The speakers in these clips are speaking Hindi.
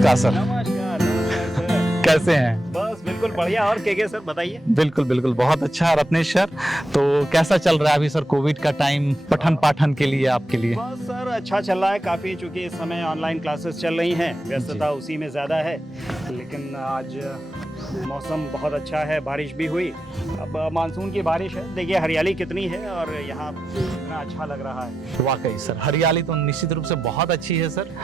नमस्कार सर। नमस्कार नमस्कार सर। कैसे हैं? बस बिल्कुल बढ़िया। और के सर बताइए। बिल्कुल बिल्कुल बहुत अच्छा रत्नेश सर। तो कैसा चल रहा है अभी सर कोविड का टाइम पठन पाठन के लिए आपके लिए? बस सर अच्छा चल रहा है काफ़ी, चूंकि इस समय ऑनलाइन क्लासेस चल रही हैं, व्यस्तता उसी में ज़्यादा है। लेकिन आज मौसम बहुत अच्छा है, बारिश भी हुई। अब मानसून की बारिश है, देखिए हरियाली कितनी है और यहाँ कितना अच्छा लग रहा है। वाकई सर हरियाली तो निश्चित रूप से बहुत अच्छी है सर।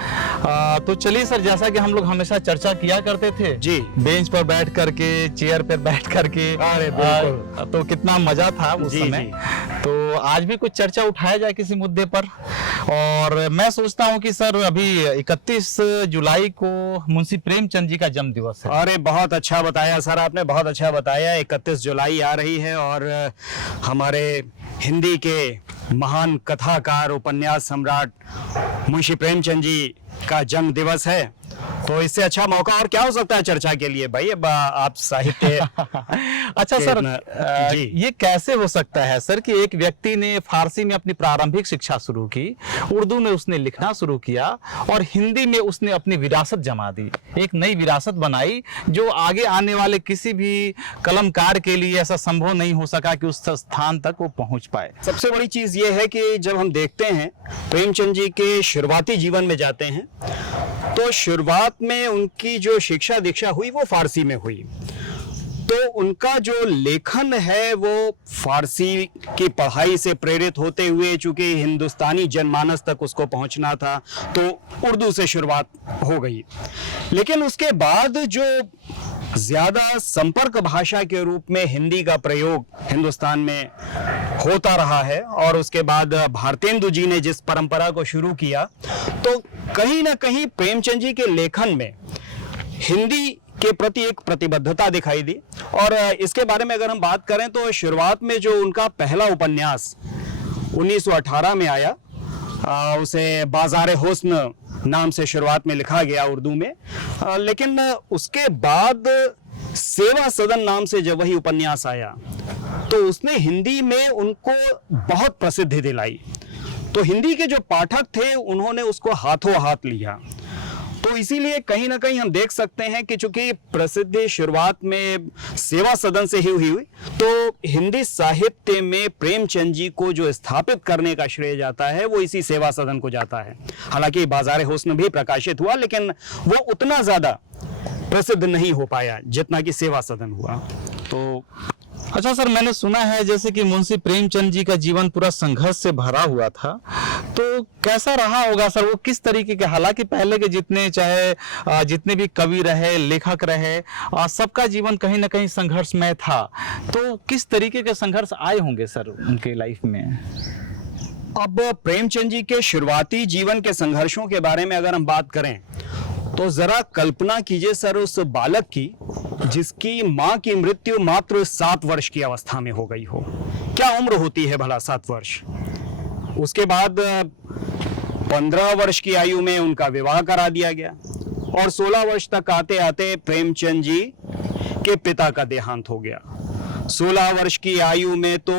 तो चलिए सर, जैसा कि हम लोग हमेशा चर्चा किया करते थे जी। बेंच पर बैठ करके, चेयर पर बैठ करके, अरे बिल्कुल। तो कितना मजा था उस जी, समय। जी। तो आज भी कुछ चर्चा उठाया जाए किसी मुद्दे पर। और मैं सोचता हूँ कि सर अभी 31 जुलाई को मुंशी प्रेमचंद जी का जन्म दिवस है। अरे बहुत अच्छा बताया सर, आपने बहुत अच्छा बताया। 31 जुलाई आ रही है और हमारे हिंदी के महान कथाकार, उपन्यास सम्राट मुंशी प्रेमचंद जी का जन्म दिवस है। तो इससे अच्छा मौका और क्या हो सकता है चर्चा के लिए भाई। अब आप साहित्य अच्छा सर, जी। ये कैसे हो सकता है सर कि एक व्यक्ति ने फारसी में अपनी प्रारंभिक शिक्षा शुरू की, उर्दू में उसने लिखना शुरू किया और हिंदी में उसने अपनी विरासत जमा दी, एक नई विरासत बनाई जो आगे आने वाले किसी भी कलमकार के लिए ऐसा संभव नहीं हो सका कि उस स्थान तक वो पहुंच पाए। सबसे बड़ी चीज ये है कि जब हम देखते हैं प्रेमचंद जी के शुरुआती जीवन में जाते हैं, तो शुरुआत में उनकी जो शिक्षा दीक्षा हुई वो फारसी में हुई। तो उनका जो लेखन है वो फारसी की पढ़ाई से प्रेरित होते हुए, चूंकि हिंदुस्तानी जनमानस तक उसको पहुंचना था, तो उर्दू से शुरुआत हो गई। लेकिन उसके बाद जो ज्यादा संपर्क भाषा के रूप में हिंदी का प्रयोग हिंदुस्तान में होता रहा है, और उसके बाद भारतेंदु जी ने जिस परंपरा को शुरू किया, तो कहीं ना कहीं प्रेमचंद जी के लेखन में हिंदी के प्रति एक प्रतिबद्धता दिखाई दी। और इसके बारे में अगर हम बात करें तो शुरुआत में जो उनका पहला उपन्यास 1918 में आया, उसे बाज़ार हुस्न नाम से शुरुआत में लिखा गया उर्दू में। लेकिन उसके बाद सेवा सदन नाम से जब वही उपन्यास आया, तो उसने हिंदी में उनको बहुत प्रसिद्धि दिलाई। तो हिंदी के जो पाठक थे उन्होंने उसको हाथों हाथ लिया। तो इसीलिए कहीं ना कहीं हम देख सकते हैं कि चूंकि प्रसिद्धि शुरुआत में सेवा सदन से ही हुई, तो हिंदी साहित्य में प्रेमचंद जी को जो स्थापित करने का श्रेय जाता है वो इसी सेवा सदन को जाता है। हालांकि बाज़ार हुस्न भी प्रकाशित हुआ, लेकिन वो उतना ज्यादा प्रसिद्ध नहीं हो पाया जितना कि सेवा सदन हुआ। तो अच्छा सर, मैंने सुना है जैसे कि मुंशी प्रेमचंद जी का जीवन पूरा संघर्ष से भरा हुआ था, तो कैसा रहा होगा सर? वो किस तरीके के, हालांकि पहले के जितने चाहे जितने भी कवि रहे, लेखक रहे, सबका जीवन कहीं ना कहीं संघर्षमय था, तो किस तरीके के संघर्ष आए होंगे सर उनके लाइफ में? अब प्रेमचंद जी के शुरुआती जीवन के संघर्षों के बारे में अगर हम बात करें, तो जरा कल्पना कीजिए सर उस बालक की जिसकी मां की मृत्यु मात्र 7 वर्ष की अवस्था में हो गई हो। क्या उम्र होती है भला 7 वर्ष। उसके बाद 15 वर्ष की आयु में उनका विवाह करा दिया गया, और 16 वर्ष तक आते आते प्रेमचंद जी के पिता का देहांत हो गया। 16 वर्ष की आयु में तो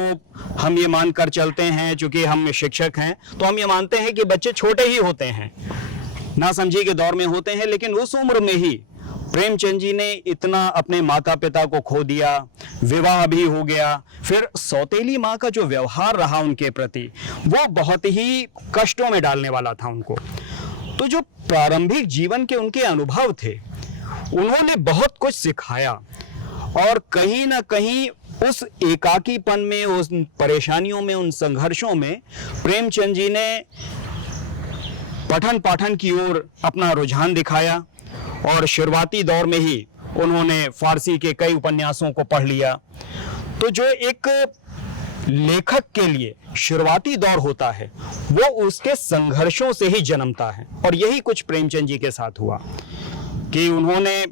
हम ये मानकर चलते हैं, चूंकि हम शिक्षक हैं, तो हम ये मानते हैं कि बच्चे छोटे ही होते हैं, ना समझी के दौर में होते हैं। लेकिन उस उम्र में ही प्रेमचंद जी ने इतना अपने माता पिता को खो दिया, विवाह भी हो गया, फिर सौतेली माँ का जो व्यवहार रहा उनके प्रति वो बहुत ही कष्टों में डालने वाला था उनको। तो जो प्रारंभिक जीवन के उनके अनुभव थे उन्होंने बहुत कुछ सिखाया, और कहीं ना कहीं उस एकाकीपन में, उस परेशानियों में, उन संघर्षों में प्रेमचंद जी ने पठन पाठन की ओर अपना रुझान दिखाया, और शुरुआती दौर में ही उन्होंने फारसी के कई उपन्यासों को पढ़ लिया। तो जो एक लेखक के लिए शुरुआती दौर होता है वो उसके संघर्षों से ही जन्मता है, और यही कुछ प्रेमचंद जी के साथ हुआ कि उन्होंने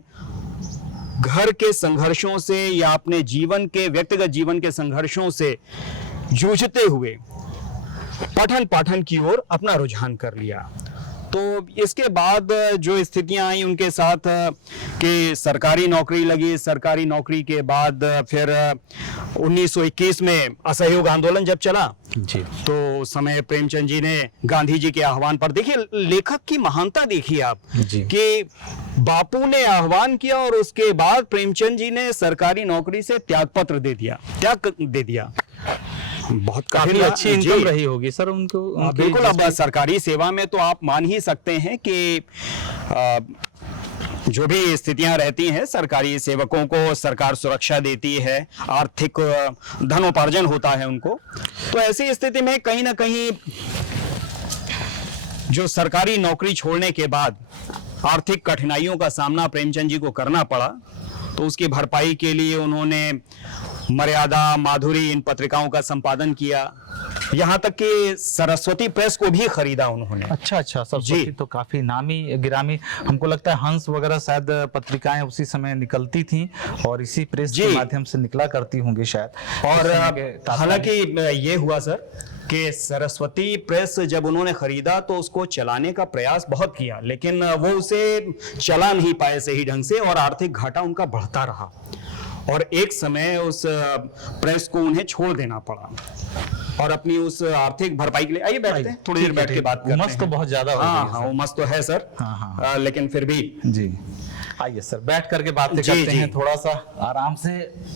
घर के संघर्षों से या अपने जीवन के, व्यक्तिगत जीवन के संघर्षों से जूझते हुए पठन पाठन की ओर अपना रुझान कर लिया। तो इसके बाद जो स्थितियां आई उनके साथ कि सरकारी नौकरी लगी, सरकारी नौकरी के बाद फिर 1921 में असहयोग आंदोलन जब चला जी तो उस समय प्रेमचंद जी ने गांधी जी के आह्वान पर, देखिए लेखक की महानता देखिए आप जी। कि बापू ने आह्वान किया और उसके बाद प्रेमचंद जी ने सरकारी नौकरी से त्याग दे दिया। बहुत काफी कठिन अच्छी जी। इनकम रही होगी सर उनको, उनकी बिल्कुल। अब जिसकी- सरकारी सेवा में तो आप मान ही सकते हैं कि जो भी स्थितियां रहती हैं, सरकारी सेवकों को सरकार सुरक्षा देती है, आर्थिक धनोपार्जन होता है उनको, तो ऐसी स्थिति में कहीं ना कहीं जो सरकारी नौकरी छोड़ने के बाद आर्थिक कठिनाइयों का सामना प्रेमचंद जी को करना पड़ा, तो उसकी भरपाई के लिए उन्होंने मर्यादा, माधुरी इन पत्रिकाओं का संपादन किया, यहाँ तक कि सरस्वती प्रेस को भी खरीदा उन्होंने। अच्छा सरस्वती जी। तो काफी नामी गिरामी, हमको लगता है हंस वगैरह शायद पत्रिकाएं उसी समय निकलती थी और इसी प्रेस जी। के माध्यम से निकला करती होंगी शायद। और उस समय के तात्कालिक- हालांकि ये हुआ सर कि सरस्वती प्रेस जब उन्होंने खरीदा तो उसको चलाने का प्रयास बहुत किया, लेकिन वो उसे चला नहीं पाए सही ढंग से और आर्थिक घाटा उनका बढ़ता रहा और एक समय उस प्रेस को उन्हें छोड़ देना पड़ा और अपनी उस आर्थिक भरपाई के लिए, आइए बैठते हैं, थोड़ी देर बैठ के बात करते हैं। उमस तो बहुत ज्यादा हो हाँ गई है हाँ, उमस तो है सर। हाँ। लेकिन फिर भी जी। आइए सर बैठ करके बातें जी, करते जी। हैं थोड़ा सा आराम से,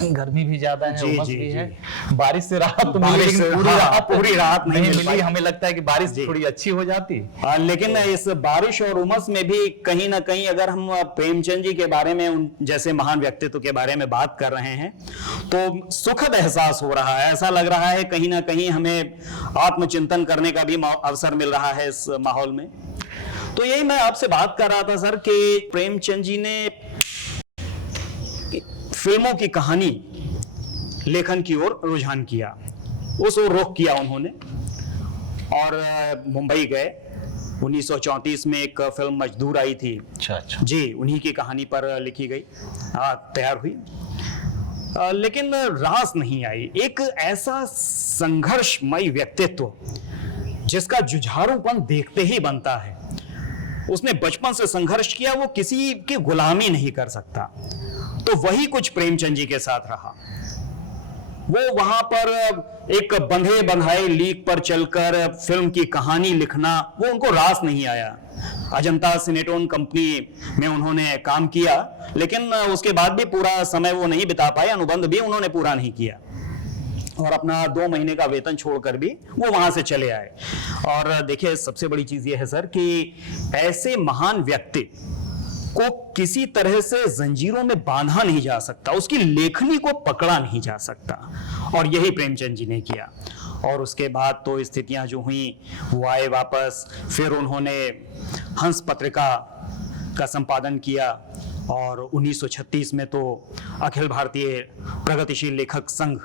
गर्मी भी ज्यादा है, जी, उमस जी, भी जी। है। बारिश से राहत तो मिली, बारिश लेकिन से- पूरी हाँ, राहत पूरी राहत नहीं मिल मिली। पाई। हमें लगता है कि बारिश जी। थोड़ी अच्छी हो जाती। लेकिन इस बारिश और उमस में भी कहीं ना कहीं अगर हम प्रेमचंद जी के बारे में, उन जैसे महान व्यक्तित्व के बारे में बात कर रहे हैं, तो सुखद एहसास हो रहा है। ऐसा लग रहा है कहीं ना कहीं हमें आत्मचिंतन करने का भी अवसर मिल रहा है इस माहौल में। तो यही मैं आपसे बात कर रहा था सर कि प्रेमचंद जी ने फिल्मों की कहानी लेखन की ओर रुझान किया, उस ओर रुख किया उन्होंने और मुंबई गए। 1934 में एक फिल्म मजदूर आई थी अच्छा जी, उन्हीं की कहानी पर लिखी गई, तैयार हुई, लेकिन रास नहीं आई। एक ऐसा संघर्षमय व्यक्तित्व जिसका जुझारूपन देखते ही बनता है। उसने बचपन से संघर्ष किया, वो किसी की गुलामी नहीं कर सकता। तो वही कुछ प्रेमचंद जी के साथ रहा। वो वहां पर एक बंधे बंधाए लीक पर चलकर फिल्म की कहानी लिखना, वो उनको रास नहीं आया। अजंता सिनेटोन कंपनी में उन्होंने काम किया, लेकिन उसके बाद भी पूरा समय वो नहीं बिता पाए, अनुबंध भी उन्होंने पूरा नहीं किया और अपना 2 महीने का वेतन छोड़कर भी वो वहां से चले आए। और देखिए सबसे बड़ी चीज ये है सर कि ऐसे महान व्यक्ति को किसी तरह से जंजीरों में बांधा नहीं जा सकता, उसकी लेखनी को पकड़ा नहीं जा सकता, और यही प्रेमचंद जी ने किया। और उसके बाद तो स्थितियां जो हुई, वो आए वापस, फिर उन्होंने हंस पत्रिका का संपादन किया और 1936 में तो अखिल भारतीय प्रगतिशील लेखक संघ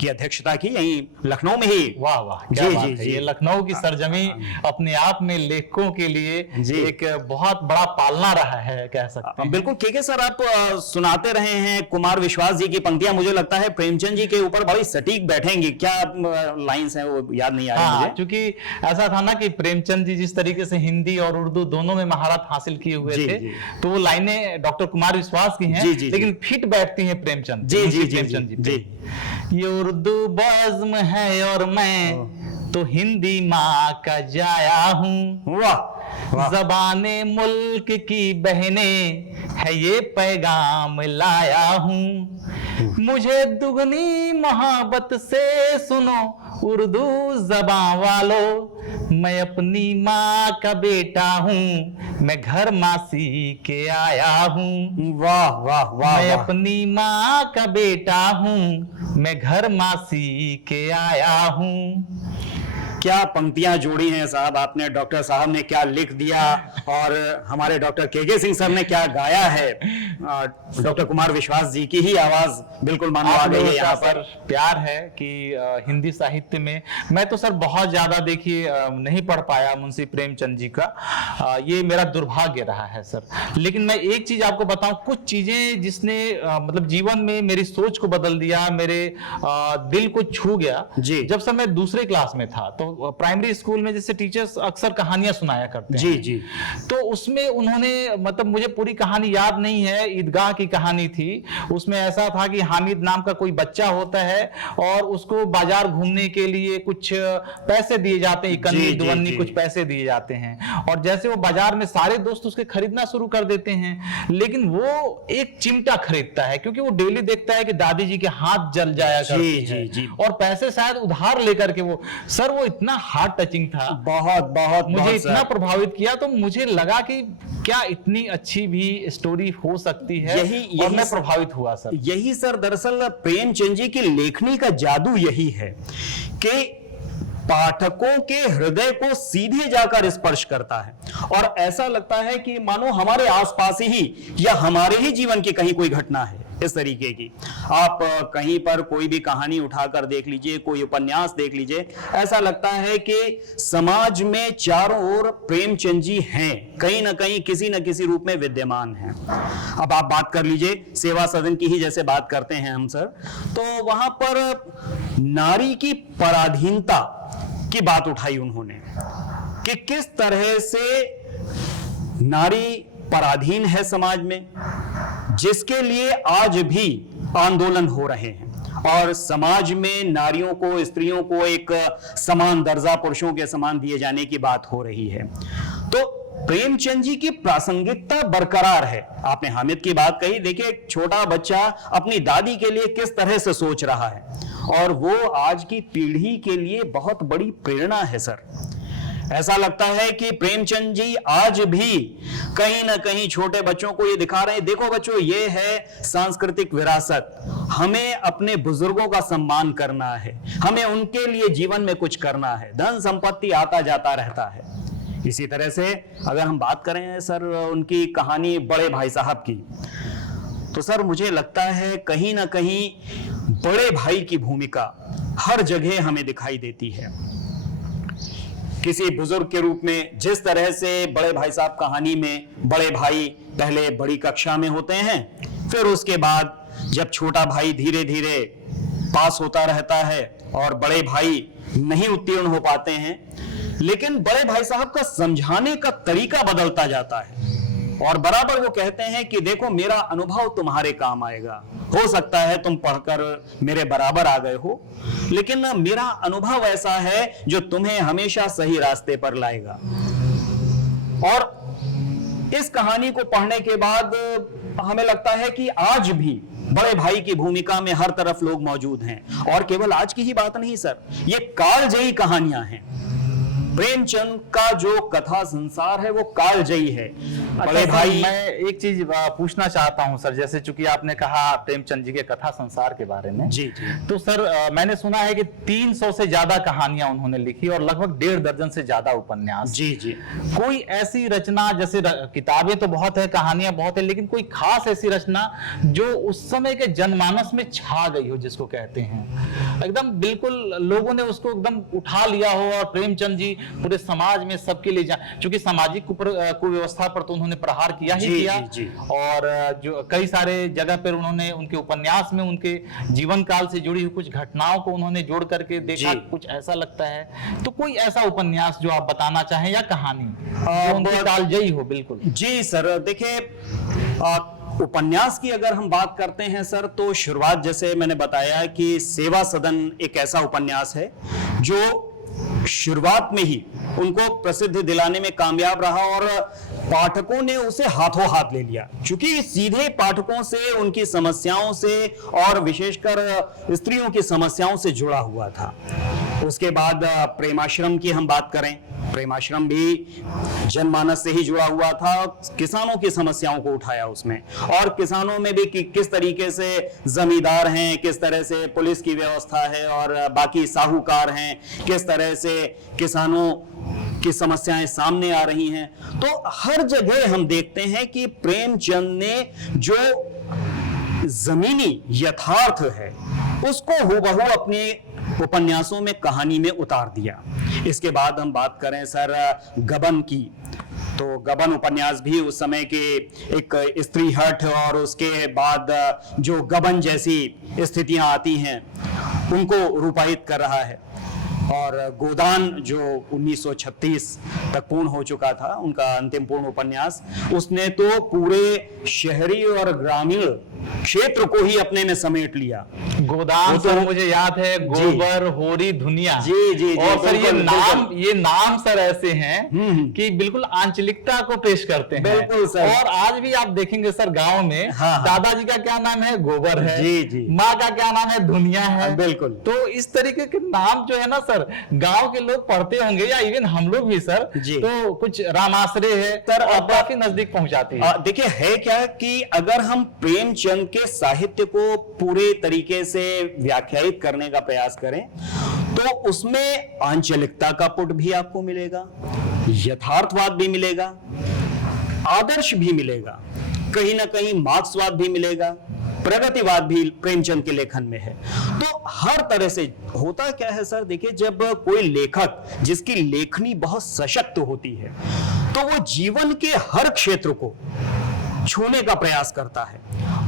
की अध्यक्षता की, यहीं लखनऊ में ही। वाह वाह, क्या जी, बात जी, है। जी। ये लखनऊ की सरजमी अपने आप में लेखकों के लिए जी। एक बहुत बड़ा पालना रहा है, कह सकते हैं। बिल्कुल। के सर आप सुनाते रहे हैं कुमार विश्वास जी की पंक्तियां, मुझे लगता है प्रेमचंद जी के ऊपर बड़ी सटीक बैठेंगी। क्या लाइंस हैं वो याद नहीं आ रही हाँ, मुझे। क्योंकि ऐसा था ना कि प्रेमचंद जी जिस तरीके से हिंदी और उर्दू दोनों में महारत हासिल किए हुए जी, थे, जी। तो वो लाइनें डॉक्टर कुमार विश्वास की हैं, जी, जी, लेकिन फिट बैठती हैं प्रेमचंद जी, जी, जी, प्रेमचंद जी, जी पे। ये उर्दू बज़्म है और मैं तो हिंदी माँ का जाया हूँ, वाह। ज़बाने मुल्क की बहने है ये पैगाम लाया हूँ। मुझे दुगनी मोहब्बत से सुनो उर्दू ज़बां वालों, मैं अपनी माँ का बेटा हूँ, मैं घर मासी के आया हूँ। वाह वाह वाह मैं वाह। अपनी माँ का बेटा हूँ, मैं घर मासी के आया हूँ। क्या पंक्तियां जोड़ी हैं साहब आपने। डॉक्टर साहब ने क्या लिख दिया और हमारे डॉक्टर के सिंह सर ने क्या गाया है। डॉक्टर कुमार विश्वास जी की ही आवाज बिल्कुल मानो आ आप गई है लोगों यहाँ का पर। सर प्यार है कि हिंदी साहित्य में मैं तो सर बहुत ज्यादा देखिए नहीं पढ़ पाया मुंशी प्रेमचंद जी का, ये मेरा दुर्भाग्य रहा है सर। लेकिन मैं एक चीज आपको बताऊं, कुछ चीजें जिसने मतलब जीवन में मेरी सोच को बदल दिया, मेरे दिल को छू गया। जी। जब सर मैं दूसरे क्लास में था तो प्राइमरी स्कूल में जैसे टीचर्स अक्सर कहानियां सुनाया करते हैं। जी जी। तो उसमें उन्होंने, मतलब मुझे पूरी कहानी याद नहीं है, ईदगाह की कहानी थी। उसमें ऐसा था कि हामिद नाम का कोई बच्चा होता है और उसको बाजार घूमने के लिए कुछ पैसे दिए जाते हैं, इकन्नी दुवन्नी कुछ पैसे दिए जाते हैं, और जैसे वो बाजार में सारे दोस्त उसके खरीदना शुरू कर देते हैं, लेकिन वो एक चिमटा खरीदता है क्योंकि वो डेली देखता है कि दादी जी के हाथ जल जाया करती है। जी। और पैसे शायद उधार लेकर के वो, सर वो इतना हार्ट टचिंग था, बहुत बहुत मुझे इतना प्रभावित किया। तो मुझे लगा कि क्या इतनी अच्छी भी स्टोरी हो सकती है, और मैं प्रभावित हुआ सर। यही सर दरअसल प्रेमचंद जी की लेखनी का जादू यही है कि पाठकों के हृदय को सीधे जाकर स्पर्श करता है, और ऐसा लगता है कि मानो हमारे आसपास ही या हमारे ही जीवन की कहीं कोई घटना है। इस तरीके की आप कहीं पर कोई भी कहानी उठाकर देख लीजिए, कोई उपन्यास देख लीजिए, ऐसा लगता है कि समाज में चारों ओर प्रेमचंद जी हैं, कहीं ना कहीं किसी न किसी रूप में विद्यमान हैं। अब आप बात कर लीजिए सेवा सदन की ही, जैसे बात करते हैं हम सर, तो वहां पर नारी की पराधीनता की बात उठाई उन्होंने कि किस तरह से नारी पराधीन है समाज में, जिसके लिए आज भी आंदोलन हो रहे हैं, और समाज में नारियों को, स्त्रियों को एक समान दर्जा पुरुषों के समान दिए जाने की बात हो रही है। तो प्रेमचंद जी की प्रासंगिकता बरकरार है। आपने हामिद की बात कही, देखिए एक छोटा बच्चा अपनी दादी के लिए किस तरह से सोच रहा है, और वो आज की पीढ़ी के लिए बहुत बड़ी प्रेरणा है सर। ऐसा लगता है कि प्रेमचंद जी आज भी कहीं ना कहीं छोटे बच्चों को ये दिखा रहे हैं, देखो बच्चों ये है सांस्कृतिक विरासत, हमें अपने बुजुर्गों का सम्मान करना है, हमें उनके लिए जीवन में कुछ करना है, धन संपत्ति आता जाता रहता है। इसी तरह से अगर हम बात करें सर उनकी कहानी बड़े भाई साहब की, तो सर मुझे लगता है कहीं ना कहीं बड़े भाई की भूमिका हर जगह हमें दिखाई देती है। किसी बुजुर्ग के रूप में जिस तरह से बड़े भाई साहब कहानी में बड़े भाई पहले बड़ी कक्षा में होते हैं, फिर उसके बाद जब छोटा भाई धीरे धीरे पास होता रहता है और बड़े भाई नहीं उत्तीर्ण हो पाते हैं, लेकिन बड़े भाई साहब का समझाने का तरीका बदलता जाता है, और बराबर वो कहते हैं कि देखो मेरा अनुभव तुम्हारे काम आएगा, हो सकता है तुम पढ़कर मेरे बराबर आ गए हो, लेकिन मेरा अनुभव ऐसा है जो तुम्हें हमेशा सही रास्ते पर लाएगा। और इस कहानी को पढ़ने के बाद हमें लगता है कि आज भी बड़े भाई की भूमिका में हर तरफ लोग मौजूद हैं, और केवल आज की ही बात नहीं सर, ये कालजयी कहानियां हैं। प्रेमचंद का जो कथा संसार है वो कालजयी है। बड़े भाई, मैं एक चीज पूछना चाहता हूं सर, जैसे चूंकि आपने कहा प्रेमचंद जी के कथा संसार के बारे में, जी जी, तो सर मैंने सुना है कि 300 से ज्यादा कहानियां उन्होंने लिखी और लगभग 1.5 दर्जन से ज्यादा उपन्यास। जी जी। कोई ऐसी रचना, जैसे किताबें तो बहुत है, कहानियां बहुत है, लेकिन कोई खास ऐसी रचना जो उस समय के जनमानस में छा गई हो, जिसको कहते हैं एकदम बिल्कुल लोगों ने उसको एकदम उठा लिया हो, और प्रेमचंद जी पूरे समाज में सबके लिए चूंकि सामाजिक कुव्यवस्था पर तो उन्होंने प्रहार किया ही किया, जी। और जो कई सारे जगह पर उन्होंने उनके उपन्यास में उनके जीवन काल से जुड़ी हुई कुछ घटनाओं को उन्होंने जोड़ करके देखा, कुछ ऐसा लगता है। तो कोई ऐसा उपन्यास जो आप बताना चाहें या कहानी जो उनके कालजयी हो? बिल्कुल जी सर, देखिए उपन्यास की अगर हम बात करते हैं सर, तो शुरुआत जैसे मैंने बताया कि सेवा सदन एक ऐसा उपन्यास है जो शुरुआत में ही उनको प्रसिद्धि दिलाने में कामयाब रहा, और पाठकों ने उसे हाथों हाथ ले लिया, क्योंकि सीधे पाठकों से, उनकी समस्याओं से, और विशेषकर स्त्रियों की समस्याओं से जुड़ा हुआ था। उसके बाद प्रेमाश्रम की हम बात करें, प्रेमाश्रम भी जनमानस से ही जुड़ा हुआ था, किसानों की समस्याओं को उठाया उसमें, और किसानों में भी किस तरीके से जमींदार हैं, किस तरह से पुलिस की व्यवस्था है, और बाकी साहूकार हैं, किस तरह से किसानों की समस्याएं सामने आ रही हैं। तो हर जगह हम देखते हैं कि प्रेमचंद ने जो जमीनी यथार्थ है उसको हूबहू अपने उपन्यासों में, कहानी में उतार दिया। इसके बाद हम बात करें सर गबन की, तो गबन उपन्यास भी उस समय के एक स्त्री हठ और उसके बाद जो गबन जैसी स्थितियां आती हैं उनको रूपायित कर रहा है। और गोदान जो 1936 तक पूर्ण हो चुका था, उनका अंतिम पूर्ण उपन्यास, उसने तो पूरे शहरी और ग्रामीण क्षेत्र को ही अपने में समेट लिया। गोदान तो सर मुझे याद है, गोबर, होरी, दुनिया। जी जी और सर बिल्कुल, ये नाम सर ऐसे हैं कि बिल्कुल आंचलिकता को पेश करते हैं। बिल्कुल सर। और आज भी आप देखेंगे सर गांव में, हाँ। दादाजी का क्या नाम है, गोबर है। जी जी। माँ का क्या नाम है, दुनिया है। बिल्कुल। तो इस तरीके के नाम जो है ना सर, गांव के लोग पढ़ते होंगे, या इवन हम लोग भी सर, जी। तो कुछ रामाश्रय है सर, और अब काफी नजदीक पहुंचाती है। देखिए है क्या कि अगर हम प्रेमचंद के साहित्य को पूरे तरीके से व्याख्यायित करने का प्रयास करें तो उसमें आंचलिकता का पुट भी आपको मिलेगा, यथार्थवाद भी मिलेगा, आदर्श भी मिलेगा, कहीं ना कहीं मार्क्सवाद भी मिलेगा, प्रगतिवाद भी प्रेमचंद के लेखन में है। तो हर तरह से होता क्या है सर, देखिए जब कोई लेखक जिसकी लेखनी बहुत सशक्त होती है तो वो जीवन के हर क्षेत्र को छूने का प्रयास करता है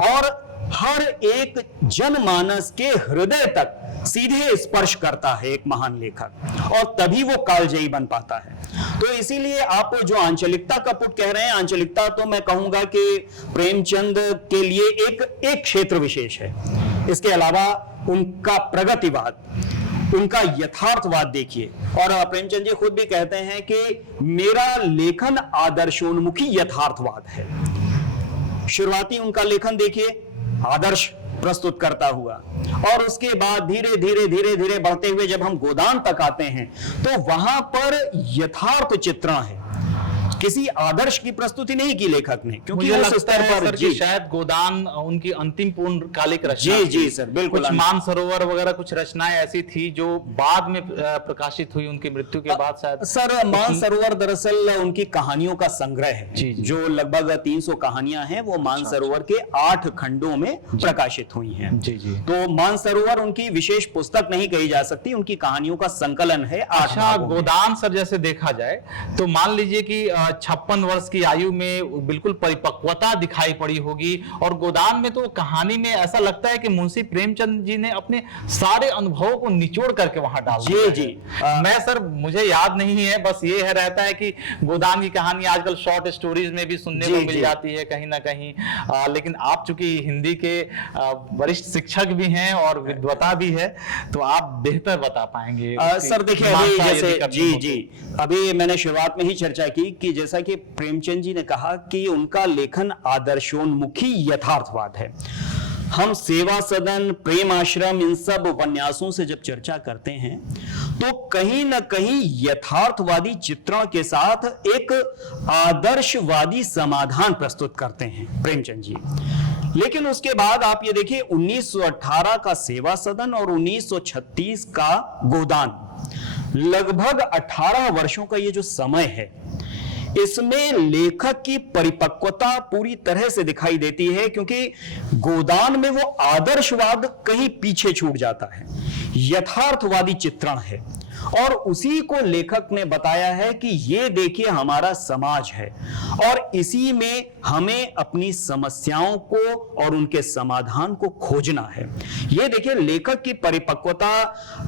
और हर एक जनमानस के हृदय तक सीधे स्पर्श करता है एक महान लेखक, और तभी वो कालजयी बन पाता है। तो इसीलिए आप जो आंचलिकता का पुट कह रहे हैं, आंचलिकता तो मैं कहूंगा कि प्रेमचंद के लिए एक क्षेत्र विशेष है। इसके अलावा उनका प्रगतिवाद, उनका यथार्थवाद देखिए, और प्रेमचंद जी खुद भी कहते हैं कि मेरा लेखन आदर्शोन्मुखी यथार्थवाद है। शुरुआती उनका लेखन देखिए आदर्श प्रस्तुत करता हुआ, और उसके बाद धीरे धीरे धीरे धीरे बढ़ते हुए जब हम गोदान तक आते हैं तो वहां पर यथार्थ चित्रण है, किसी आदर्श की प्रस्तुति नहीं की लेखक ने, क्योंकि मुझे उस लगता स्तर है पर सर कि शायद गोदान उनकी अंतिम पूर्णकालिक रचना जी थी। जी सर बिल्कुल। कुछ मानसरोवर वगैरह कुछ रचनाएं ऐसी थी जो बाद में प्रकाशित हुई उनकी मृत्यु के बाद शायद। सर मानसरोवर दरअसल उनकी कहानियों का संग्रह है, जी, जी। जो लगभग 300 कहानियां हैं, वो मानसरोवर के 8 खंडों में प्रकाशित हुई हैं। जी जी। तो मानसरोवर उनकी विशेष पुस्तक नहीं कही जा सकती, उनकी कहानियों का संकलन है 8 अच्छा, भागों में। गोदान सर जैसे देखा जाए तो मान लीजिए कि 56 वर्ष की आयु में बिल्कुल परिपक्वता दिखाई पड़ी होगी, और गोदान में तो कहानी में ऐसा लगता है कि मुंशी प्रेमचंद जी ने अपने सारे अनुभवों को निचोड़ करके वहां डाल दिया जी है। जी। मैं सर मुझे याद नहीं है, बस ये है रहता है कि गोदान की कहानी आजकल शॉर्ट स्टोरीज में भी सुनने जी, को मिल जी। जाती है कहीं ना कहीं, लेकिन आप चूंकि हिंदी के वरिष्ठ शिक्षक भी हैं और विद्वता भी है, तो आप बेहतर बता पाएंगे। सर देखिए अभी जैसे जी जी अभी मैंने शुरुआत में ही चर्चा की कि जैसा कि प्रेमचंद जी ने कहा कि उनका लेखन आदर्शोन्मुखी यथार्थवाद है। हम सेवा सदन, प्रेम आश्रम, इन सब उपन्यासों से जब चर्चा करते हैं तो कहीं ना कहीं यथार्थवादी चित्रण के साथ एक आदर्शवादी समाधान प्रस्तुत करते हैं प्रेमचंद जी। लेकिन उसके बाद आप ये देखिए 1918 का सेवा सदन और 1936 का गोदान, लगभग 18 वर्षों का ये जो समय है, इसमें लेखक की परिपक्वता पूरी तरह से दिखाई देती है, क्योंकि गोदान में वो आदर्शवाद कहीं पीछे छूट जाता है, यथार्थवादी चित्रण है, और उसी को लेखक ने बताया है कि ये देखिए हमारा समाज है और इसी में हमें अपनी समस्याओं को और उनके समाधान को खोजना है। ये देखिए लेखक की परिपक्वता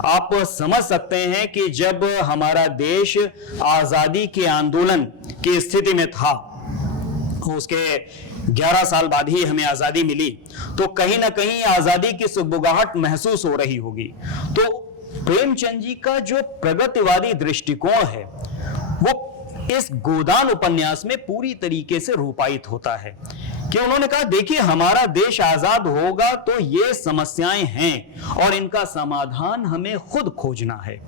आप समझ सकते हैं कि जब हमारा देश आजादी के आंदोलन की स्थिति में था, उसके 11 साल बाद ही हमें आजादी मिली, तो कहीं ना कहीं आजादी की सुगबुगाहट महसूस हो रही होगी। तो प्रेमचंद जी का जो प्रगतिवादी दृष्टिकोण है वो इस गोदान उपन्यास में पूरी तरीके से रूपायित होता है कि उन्होंने कहा देखिए हमारा देश आजाद होगा तो ये समस्याएं हैं और इनका समाधान हमें खुद खोजना है।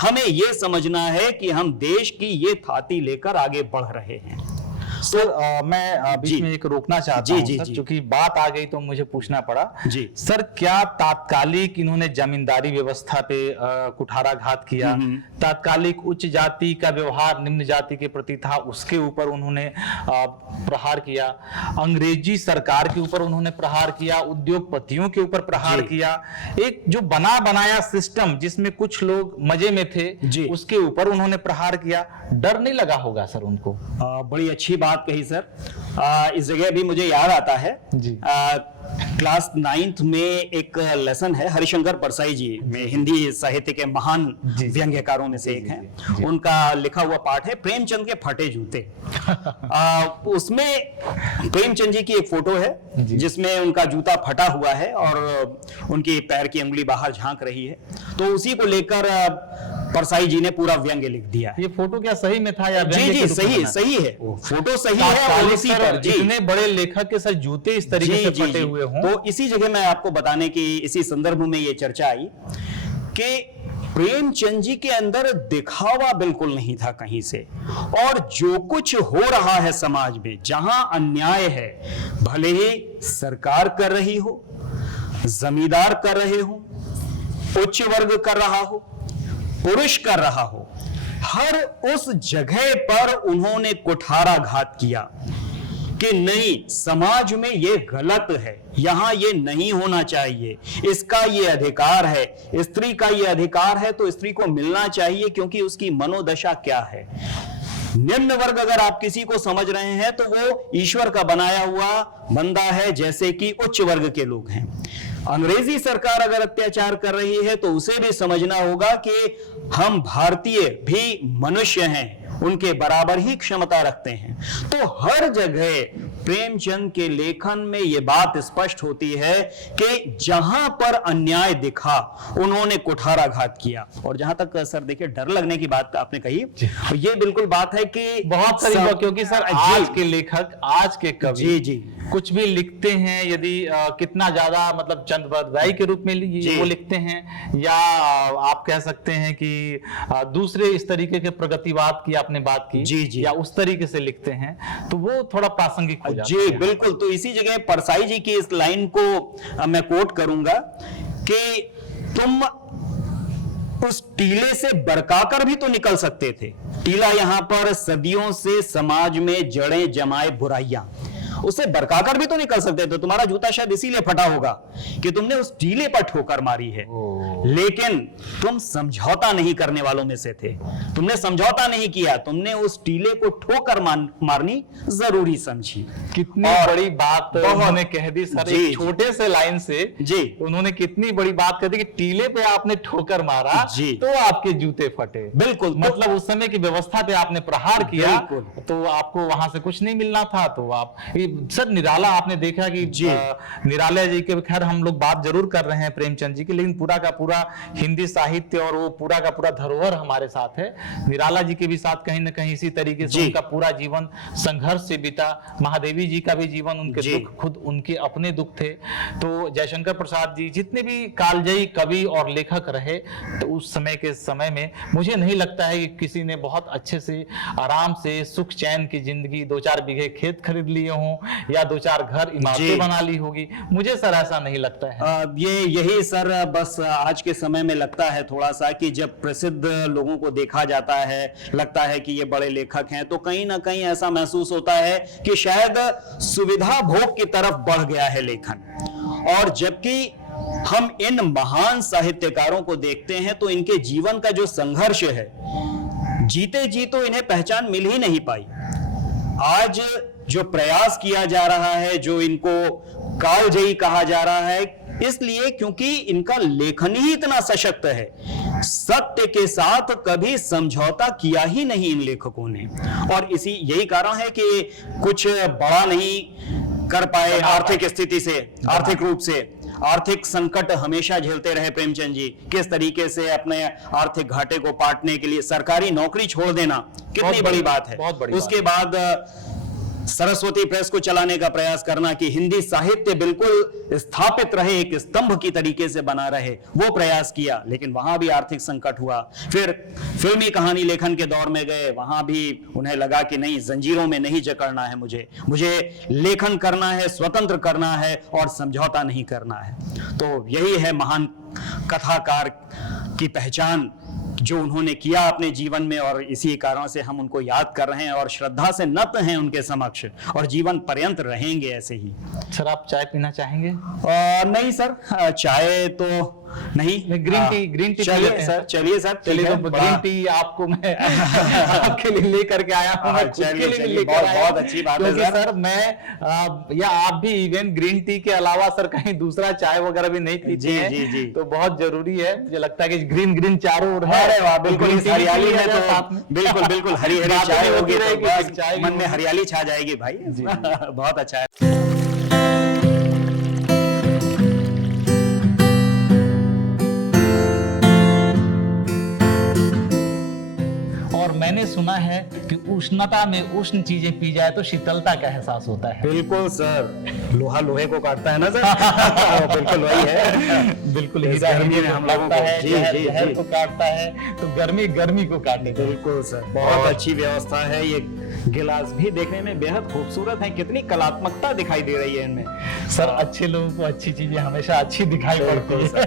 हमें यह समझना है कि हम देश की ये थाती लेकर आगे बढ़ रहे हैं। सर मैं बीच में एक रोकना चाहता हूं सर, क्योंकि बात आ गई तो मुझे पूछना पड़ा। जी सर, क्या तात्कालिक इन्होंने जमींदारी व्यवस्था पे कुठाराघात किया? तात्कालिक उच्च जाति का व्यवहार निम्न जाति के प्रति था, उसके ऊपर उन्होंने प्रहार किया। अंग्रेजी सरकार के ऊपर उन्होंने प्रहार किया, उद्योगपतियों के ऊपर प्रहार किया। एक जो बना बनाया सिस्टम जिसमें कुछ लोग मजे में थे, उसके ऊपर उन्होंने प्रहार किया। डर नहीं लगा होगा सर उनको? बड़ी अच्छी बात बात कही सर। इस जगह भी मुझे याद आता है जी। क्लास 9th में एक लेसन है, हरिशंकर परसाई जी में हिंदी साहित्य के महान जी। व्यंग्यकारों में से एक जी। हैं। उनका लिखा हुआ पाठ है प्रेमचंद के फटे जूते। उसमें प्रेमचंद जी की एक फोटो है जी। जिसमें उनका जूता फटा हुआ है और उनकी पैर की अंगुली बाहर झांक रही है, तो उसी को लेकर परसाई जी ने पूरा व्यंग्य लिख दिया है। ये फोटो क्या सही में था या जी व्यंग्य जी के रूप में सही बना? सही है, फोटो सही है और तात्कालिक उसी सर, पर जी इतने बड़े लेखक के सर जूते इस तरीके जी से जी फटे जी। हुए हों। तो इसी जगह मैं आपको बताने की इसी संदर्भ में ये चर्चा आई कि प्रेमचंद जी के अंदर दिखावा बिल्कुल नहीं था कहीं से, और जो कुछ हो रहा है समाज में, जहां अन्याय है, भले ही सरकार कर रही हो, जमींदार कर रहे हो, उच्च वर्ग कर रहा हो, पुरुष कर रहा हो, हर उस जगह पर उन्होंने कुठाराघात किया कि नहीं, समाज में ये गलत है, यहां ये नहीं होना चाहिए, इसका ये अधिकार है, स्त्री का ये अधिकार है तो स्त्री को मिलना चाहिए, क्योंकि उसकी मनोदशा क्या है। निम्न वर्ग अगर आप किसी को समझ रहे हैं तो वो ईश्वर का बनाया हुआ बंदा है, जैसे कि उच्च वर्ग के लोग हैं। अंग्रेजी सरकार अगर अत्याचार कर रही है तो उसे भी समझना होगा कि हम भारतीय भी मनुष्य हैं, उनके बराबर ही क्षमता रखते हैं। तो हर जगह प्रेमचंद के लेखन में यह बात स्पष्ट होती है कि जहां पर अन्याय दिखा उन्होंने कुठाराघात किया। और जहां तक सर देखिए डर लगने की बात आपने कही, तो ये बिल्कुल बात है कि बहुत सारी, क्योंकि सर आज के लेखक, आज के कवि जी जी कुछ भी लिखते हैं, यदि कितना ज्यादा मतलब चंद बरदाई के रूप में वो लिखते हैं, या आप कह सकते हैं कि दूसरे इस तरीके के प्रगतिवाद की आपने बात की जी जी, या उस तरीके से लिखते हैं, तो वो थोड़ा प्रासंगिक हो जाता जी है। बिल्कुल। तो इसी जगह परसाई जी की इस लाइन को मैं कोट करूंगा कि तुम उस टीले से बरकाकर भी तो निकल सकते थे। टीला यहां पर सदियों से समाज में जड़ें जमाए बुराइयां, उसे बरकाकर भी तो निकल सकते थे। तुम्हारा जूता शायद इसीलिए फटा होगा कि तुमने उस टीले पर ठोकर मारी है, लेकिन तुम समझौता नहीं करने वालों में से थे। तुमने समझौता नहीं किया, तुमने उस टीले को ठोकर मारनी जरूरी समझी। कितनी बड़ी बात उन्होंने कह दी सर, एक छोटे से लाइन से जी उन्होंने कितनी बड़ी बात कह दी कि टीले पे आपने ठोकर मारा तो आपके जूते फटे। बिल्कुल, मतलब उस समय की व्यवस्था पे आपने प्रहार किया तो आपको वहां से कुछ नहीं मिलना था। तो आप सर निराला आपने देखा कि निराला जी के, खैर हम लोग बात जरूर कर रहे हैं प्रेमचंद जी की, लेकिन पूरा का पूरा हिंदी साहित्य और वो पूरा का पूरा धरोहर हमारे साथ है। निराला जी के भी साथ कहीं ना कहीं इसी तरीके से उनका पूरा जीवन संघर्ष से बीता। महादेवी जी का भी जीवन, उनके दुख खुद उनके अपने दुख थे। तो जयशंकर प्रसाद जी जितने भी कालजयी कवि और लेखक रहे, तो उस समय के समय में मुझे नहीं लगता है कि किसी ने बहुत अच्छे से आराम से सुख चैन की जिंदगी, 2-4 बीघे खेत खरीद लिए हों या 2-4 घर इमारतें बना ली होगी। मुझे सर ऐसा नहीं लगता है। यही सर बस आज के समय में लगता है थोड़ा सा कि जब प्रसिद्ध लोगों को देखा जाता है, लगता है कि ये बड़े लेखक हैं, तो कहीं ना कहीं ऐसा महसूस होता है कि शायद सुविधा भोग की तरफ बढ़ गया है लेखन। और जबकि हम इन महान साहित्यकारों को देखते हैं तो इनके जीवन का जो संघर्ष है, जीते जी तो इन्हें पहचान मिल ही नहीं पाई। आज जो प्रयास किया जा रहा है, जो इनको कालजयी कहा जा रहा है, इसलिए क्योंकि इनका लेखन ही इतना सशक्त है। सत्य के साथ कभी समझौता किया ही नहीं इन लेखकों ने, और यही कारण है कि कुछ बड़ा नहीं कर पाए आर्थिक स्थिति से, आर्थिक रूप से। आर्थिक संकट हमेशा झेलते रहे प्रेमचंद जी। किस तरीके से अपने आर्थिक घाटे को पाटने के लिए सरकारी नौकरी छोड़ देना कितनी बड़ी बात है। उसके बाद सरस्वती प्रेस को चलाने का प्रयास करना कि हिंदी साहित्य बिल्कुल स्थापित रहे, एक स्तंभ की तरीके से बना रहे, वो प्रयास किया, लेकिन वहां भी आर्थिक संकट हुआ। फिर फिल्मी कहानी लेखन के दौर में गए, वहां भी उन्हें लगा कि नहीं, जंजीरों में नहीं जकड़ना है, मुझे लेखन करना है, स्वतंत्र करना है और समझौता नहीं करना है। तो यही है महान कथाकार की पहचान जो उन्होंने किया अपने जीवन में, और इसी कारण से हम उनको याद कर रहे हैं और श्रद्धा से नत हैं उनके समक्ष, और जीवन पर्यंत रहेंगे ऐसे ही। सर आप चाय पीना चाहेंगे? नहीं सर, चाय तो नहीं ग्रीन टी चलिए पिए? सर, चलिए सर, ठीक चलिए है, तो बड़ा- ग्रीन टी आपको मैं आपके लिए लेकर के आया हूँ, मैं खुद के चलिए, लिए भी चलिए, लेकर बहुत- आया बहुत हूँ। अच्छी बात है, क्योंकि सर। सर मैं या आप भी इवन ग्रीन टी के अलावा सर कहीं दूसरा चाय वगैरह भी नहीं पीते जी, हैं, जी, जी। तो बहुत जरूरी है, मुझे लगता है कि ग्रीन चारों ओर है। अरे वाह, बिल्कुल ग्रीन इस टी भी हरियाली पिया में जाए तो साथ में। बिल्कुल बिल्कुल हरी हरी बातें चाय भी होगी होती तो रहेगी, बस चाय भी मन में होगी। हरियाली छा जाएगी भाई। जी। बहुत अच्छा है। और मैंने सुना है कि उष्णता में उष्ण चीजें पी जाए तो शीतलता का एहसास होता है। बिल्कुल सर, लोहा लोहे को काटता है ना सर। बिल्कुल वही है। बिल्कुल, इस हीरा गर्मी हीरे में को हम लोगों काटता को- है, जी, जहर जी, जहर जी। को काटता है, तो गर्मी गर्मी को काटेगा। बिल्कुल सर, बहुत अच्छी व्यवस्था है। ये गिलास भी देखने में बेहद खूबसूरत है, कितनी कलात्मकता दिखाई दे रही है इनमें। सर अच्छे लोगों को अच्छी चीजें हमेशा अच्छी दिखाई पड़ती बिल्कुल है।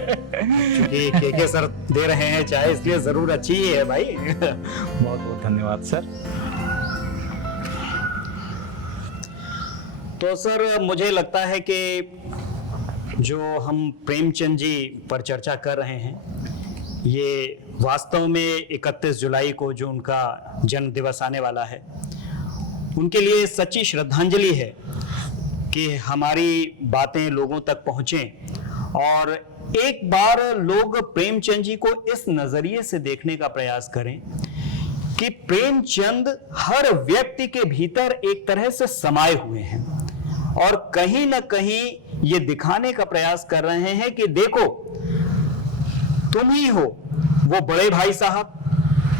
क्योंकि केके सर दे रहे हैं चाय, इसलिए जरूर अच्छी ही है भाई। बहुत बहुत धन्यवाद सर। तो सर मुझे लगता है कि जो हम प्रेमचंद जी पर चर्चा कर रहे हैं, ये वास्तव में 31 जुलाई को जो उनका जन्म दिवस आने वाला है, उनके लिए सच्ची श्रद्धांजलि है कि हमारी बातें लोगों तक पहुंचें और एक बार लोग प्रेमचंद जी को इस नजरिए से देखने का प्रयास करें कि प्रेमचंद हर व्यक्ति के भीतर एक तरह से समाये हुए हैं और कहीं ना कहीं ये दिखाने का प्रयास कर रहे हैं कि देखो, तुम ही हो वो बड़े भाई साहब,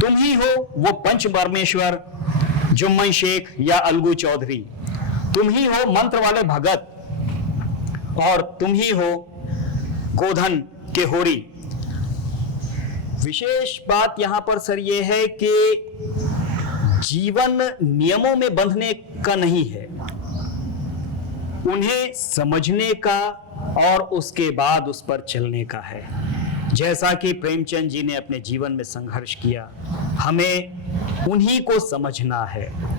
तुम ही हो वो पंच परमेश्वर जुम्मन शेख या अलगू चौधरी, तुम ही हो मंत्र वाले भगत और तुम ही हो गोधन के होरी। विशेष बात यहां पर सर ये है कि जीवन नियमों में बंधने का नहीं है, उन्हें समझने का और उसके बाद उस पर चलने का है। जैसा कि प्रेमचंद जी ने अपने जीवन में संघर्ष किया, हमें उन्हीं को समझना है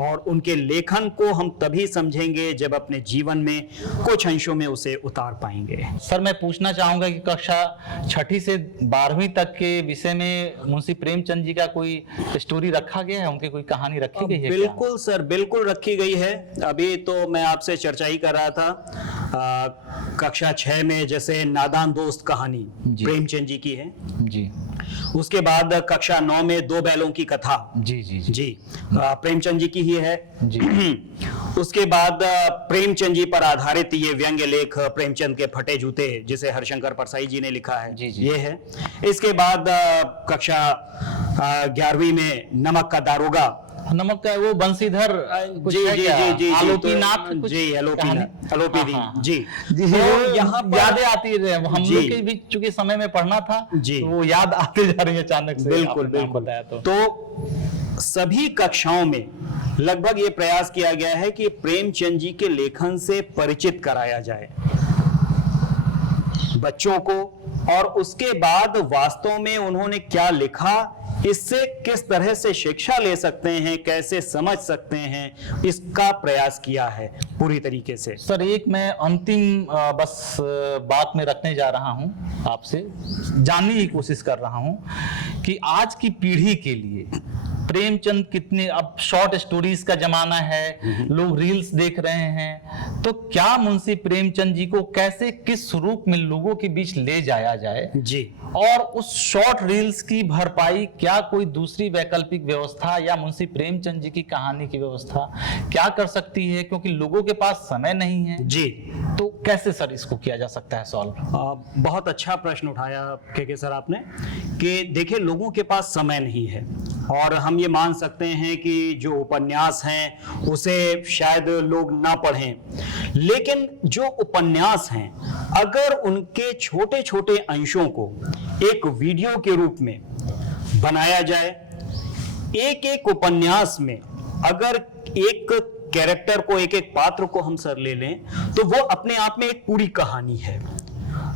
और उनके लेखन को हम तभी समझेंगे जब अपने जीवन में कुछ अंशों में उसे उतार पाएंगे। सर मैं पूछना चाहूंगा कि कक्षा 6ठी से 12वीं तक के विषय में मुंशी प्रेमचंद जी का कोई स्टोरी रखा गया है, उनकी कोई कहानी रखी गई है क्या? बिल्कुल सर, बिल्कुल रखी गई है। अभी तो मैं आपसे चर्चा ही कर रहा था, कक्षा 6 में जैसे नादान दोस्त कहानी जी। प्रेमचंद जी की है। जी उसके बाद कक्षा 9 में दो बैलों की कथा जी जी जी, जी प्रेमचंद जी की ही है। जी। उसके बाद प्रेमचंद जी पर आधारित ये व्यंग्य लेख प्रेमचंद के फटे जूते, जिसे हरशंकर परसाई जी ने लिखा है, जी, जी। ये है। इसके बाद कक्षा 11वीं में नमक का दारोगा, नमक का वो बंसीधर कुछ जी है जी क्या? जी जी आलोपीनाथ तो- कुछ जी कहानी? अलोपी हाँ, हाँ। जी जी तो वो यहाँ पर यादें आती रहे, हम जी। लोग के भी चूंकि समय में पढ़ना था, जी। तो वो याद आते जा रही है अचानक से। बिल्कुल आपने नाम बिल्कुल बताया तो सभी कक्षाओं में लगभग ये प्रयास किया गया है कि प्रेमचंद जी के लेखन से परिचित कराया जाए बच्चों को, और उसके बाद वास्तव में उन्होंने क्या लिखा, इससे किस तरह से शिक्षा ले सकते हैं, कैसे समझ सकते हैं, इसका प्रयास किया है पूरी तरीके से। सर एक मैं अंतिम बस बात में रखने जा रहा हूं, आपसे जानने की कोशिश कर रहा हूं कि आज की पीढ़ी के लिए प्रेमचंद कितने, अब शॉर्ट स्टोरीज का जमाना है, लोग रील्स देख रहे हैं, तो क्या मुंशी प्रेमचंद जी को कैसे किस रूप में लोगों के बीच ले जाया जाए जी, और उस शॉर्ट रील्स की भरपाई क्या कोई दूसरी वैकल्पिक व्यवस्था या मुंशी प्रेमचंद जी की कहानी की व्यवस्था क्या कर सकती है, क्योंकि लोगों के पास समय नहीं है, जी। तो कैसे सर इसको किया जा सकता है सॉल्व? बहुत अच्छा प्रश्न उठाया के सर आपने कि देखिए, लोगों के पास समय नहीं है और हम ये मान सकते हैं कि जो उपन्यास हैं उसे शायद लोग ना पढ़ें, लेकिन जो उपन्यास हैं अगर उनके छोटे छोटे अंशों को एक वीडियो के रूप में बनाया जाए, एक एक उपन्यास में अगर एक कैरेक्टर को, एक एक पात्र को हम सर ले लें, तो वो अपने आप में एक पूरी कहानी है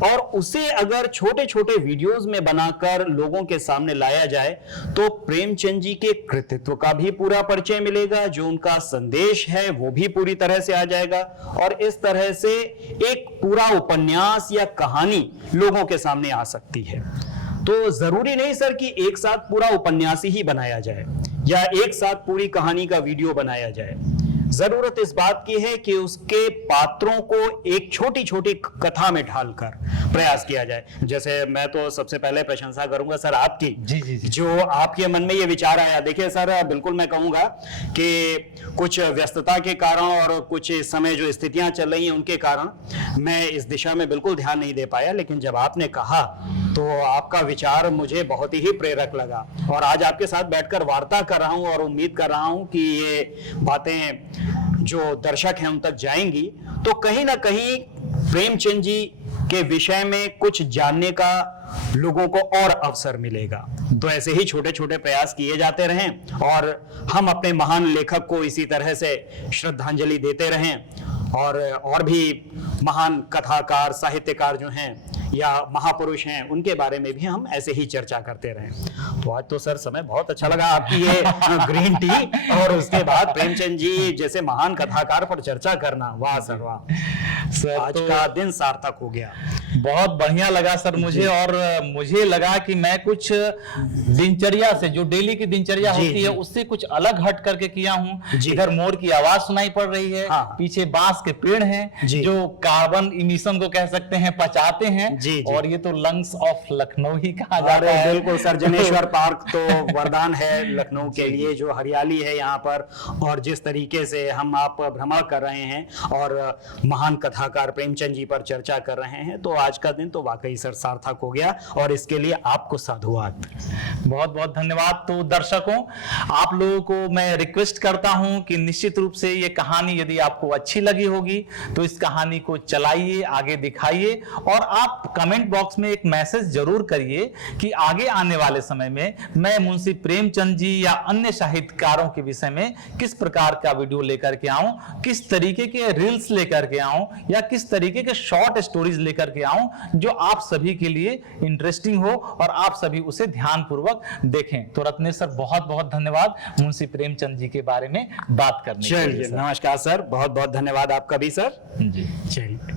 और उसे अगर छोटे छोटे वीडियोस में बनाकर लोगों के सामने लाया जाए तो प्रेमचंद जी के कृतित्व का भी पूरा परिचय मिलेगा, जो उनका संदेश है वो भी पूरी तरह से आ जाएगा, और इस तरह से एक पूरा उपन्यास या कहानी लोगों के सामने आ सकती है। तो जरूरी नहीं सर कि एक साथ पूरा उपन्यास ही बनाया जाए या एक साथ पूरी कहानी का वीडियो बनाया जाए। जरूरत इस बात की है कि उसके पात्रों को एक छोटी छोटी कथा में ढालकर प्रयास किया जाए। जैसे मैं तो सबसे पहले प्रशंसा करूंगा सर आपकी, जी जी जी। जो आपके मन में ये विचार आया। देखिए सर, बिल्कुल मैं कहूंगा कि कुछ व्यस्तता के कारण और कुछ इस समय जो स्थितियां चल रही हैं उनके कारण मैं इस दिशा में बिल्कुल ध्यान नहीं दे पाया, लेकिन जब आपने कहा तो आपका विचार मुझे बहुत ही प्रेरक लगा, और आज आपके साथ बैठकर वार्ता कर रहा हूं और उम्मीद कर रहा हूं कि ये बातें जो दर्शक हैं उन तक जाएंगी, तो कहीं ना कहीं प्रेमचंद जी के विषय में कुछ जानने का लोगों को और अवसर मिलेगा। तो ऐसे ही छोटे छोटे प्रयास किए जाते रहें और हम अपने महान लेखक को इसी तरह से श्रद्धांजलि देते रहें, और भी महान कथाकार, साहित्यकार जो हैं या महापुरुष हैं उनके बारे में भी हम ऐसे ही चर्चा करते रहें। तो आज तो सर समय बहुत अच्छा लगा, आपकी ये ग्रीन टी और उसके बाद प्रेमचंद जी जैसे महान कथाकार पर चर्चा करना, वाह सर वाह। सर आज तो का दिन सार्थक हो गया। बहुत बढ़िया लगा सर मुझे, और मुझे लगा कि मैं कुछ दिनचर्या से, जो डेली की दिनचर्या जी, होती है जी। उससे कुछ अलग हट करके किया हूँ। जी। इधर मोर की आवाज सुनाई पड़ रही है, हाँ। पीछे बांस के पेड़ हैं जी। जो कार्बन इमिशन को कह सकते हैं पचाते हैं, जी, जी। और ये तो लंग्स ऑफ लखनऊ ही कहा अरे जाता है। बिल्कुल सर, जनेश्वर पार्क तो वरदान है लखनऊ के लिए, जो हरियाली है यहाँ पर, और जिस तरीके से हम आप भ्रमण कर रहे हैं और महान कथाकार प्रेमचंद जी पर चर्चा कर रहे हैं, तो आज का दिन तो वाकई सर सार्थक हो गया, और इसके लिए आपको साधुवाद। बहुत बहुत धन्यवाद। तो दर्शकों, आप लोगों को मैं रिक्वेस्ट करता हूं कि निश्चित रूप से ये कहानी यदि आपको अच्छी लगी होगी तो इस कहानी को चलाइए, आगे दिखाइए, और आप कमेंट बॉक्स में एक मैसेज जरूर करिए कि आगे आने वाले समय में मैं मुंशी प्रेमचंद जी या अन्य साहित्यकारों के विषय में किस प्रकार का वीडियो लेकर के आऊं, किस तरीके के रील्स लेकर के आऊं, या किस तरीके के शॉर्ट स्टोरीज लेकर के आऊं जो आप सभी के लिए इंटरेस्टिंग हो और आप सभी उसे ध्यानपूर्वक देखें। तो रत्नेश सर, बहुत बहुत धन्यवाद मुंशी प्रेमचंद जी के बारे में बात करने के लिए। चलिए, नमस्कार सर, बहुत बहुत धन्यवाद आपका भी सर। जी। चलिए।